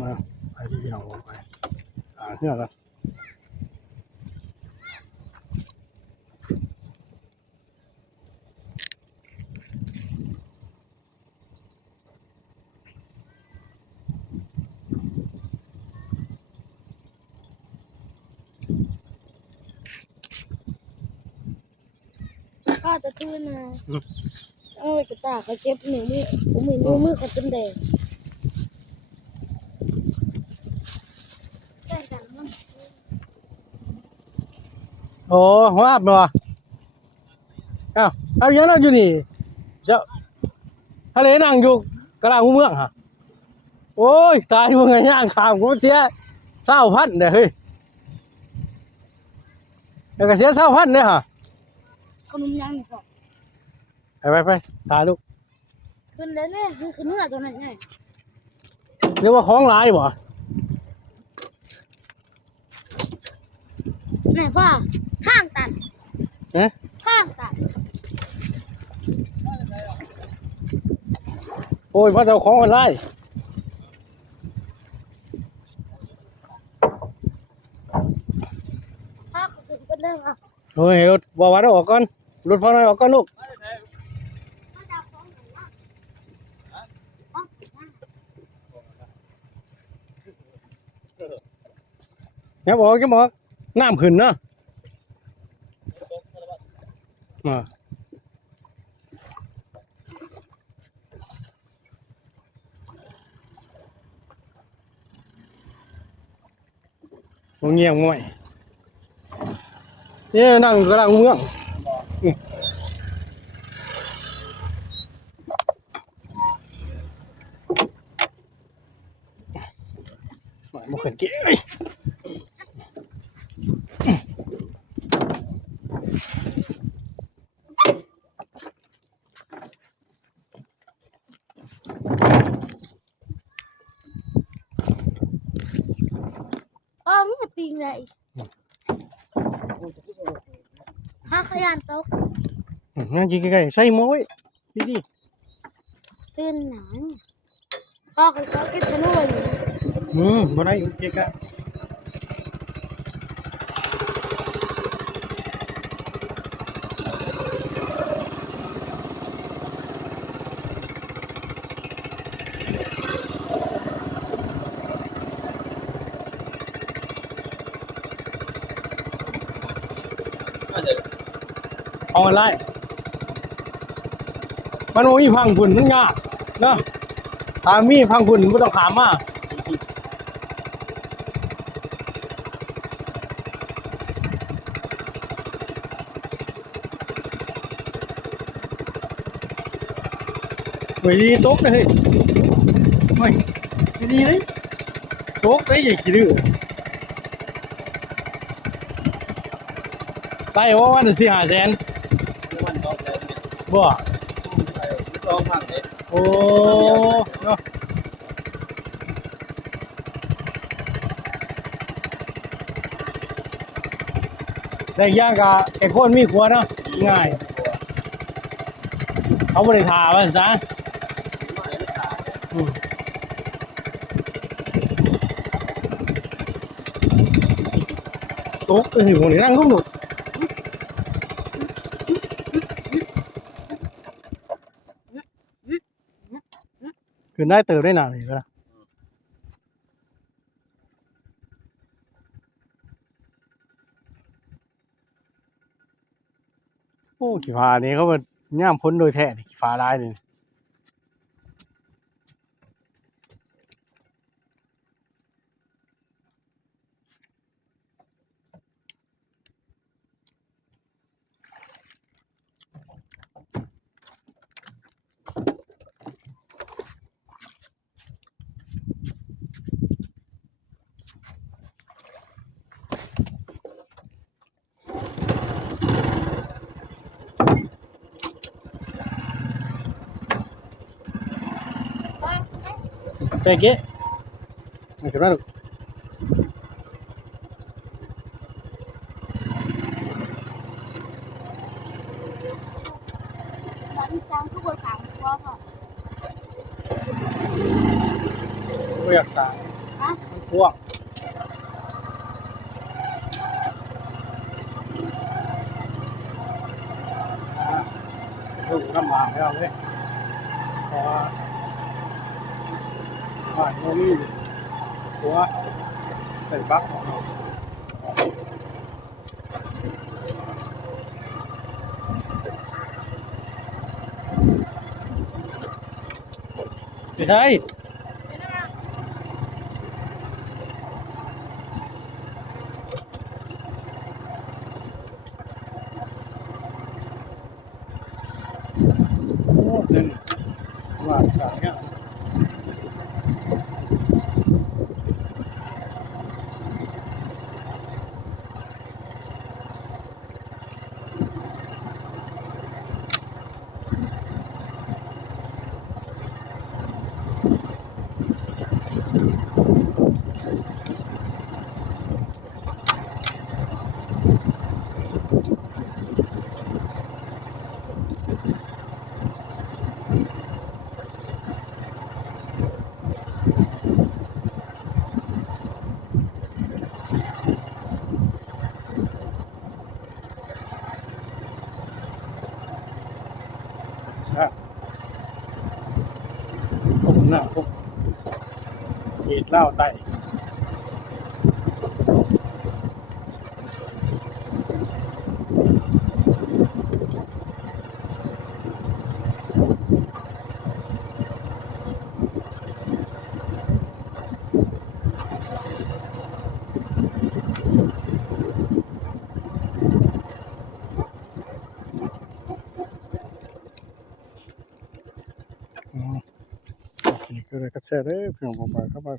มาไปที่พี่น้องไปเพื่อกันข้าจะขึ้นนะเอาไปกระตากระเจ็บหนึ่งมือผมมือเขาจนแดงได้จังมั้งโอ้ว้าบเนาะเอาอย่างนั้นอยู่นี่เจ้าทะเลนั่งอยู่กลางเมืองฮะโอ้ยตายมึงไงย่างขามกูเสีย20,000เนี่ยเฮ้ยแล้วก็เสีย20,000เนี่ยฮะขนมยังนี่ครับไปตายลูกขึ้นเลยเนี่ยขึ้นเนื้อตัวนั้นไงเรียกว่าของหลายบ่ไหนพ่อข้างตัดเนี่ยข้างตัดโอ้ยพระเจ้าของมันไล่ข้างถึงก็เริ่มอ่ะโอ้ยรถบ่าวออกก่อนรถพ่อน้อยออกก่อนลูกอย่าบอกน้ำขึ้นเนาะเงียบง่อยนี่นั่งกำลังเมืองมาขึ้นเก๋มึงจะตีไงข้าขยันตกนั่งกินไก่ใส่หม้อไว้ดีตื่นหนังข้าเคยเขาคิดสนุกอยู่บ่ได้เก๊กะเอาอะไรมันมีพังฝุ่นมันยากเนาะถ้ามีพังฝุ่นไม่ต้องถามมาดีตกเลยเฮ้ยดีเลยตกได้ยังขี้ดื้อไปว่าวันจะ4-5 แสนบ่โอ้เนาะได้ยากะไอ้คนมีขวดเนาะง่ายเขาบริถาว่าซะตกไปถึงคนนี้นั่งก็หนุกขึ้นได้เติมได้นานเลยก็โอ้ขี่ฟ้านี่เขาแบบย่ามพ้นโดยแท้ขี่ฟ้าได้เลยใจเก๊ไม่ขึ้นมาหรอกไม่อยากสาย มันกว้างดูลำบากแล้วเลยเพราะว่าบ้านเรานี่ตัวใส่บักของเราไม่ใช่โอ้นี่ว่าจากเนี้ยนะพวกหน้าพวกเห็ดเหล้าไตโอเคก็เลยกระแสได้เพียงประมาณครับว่า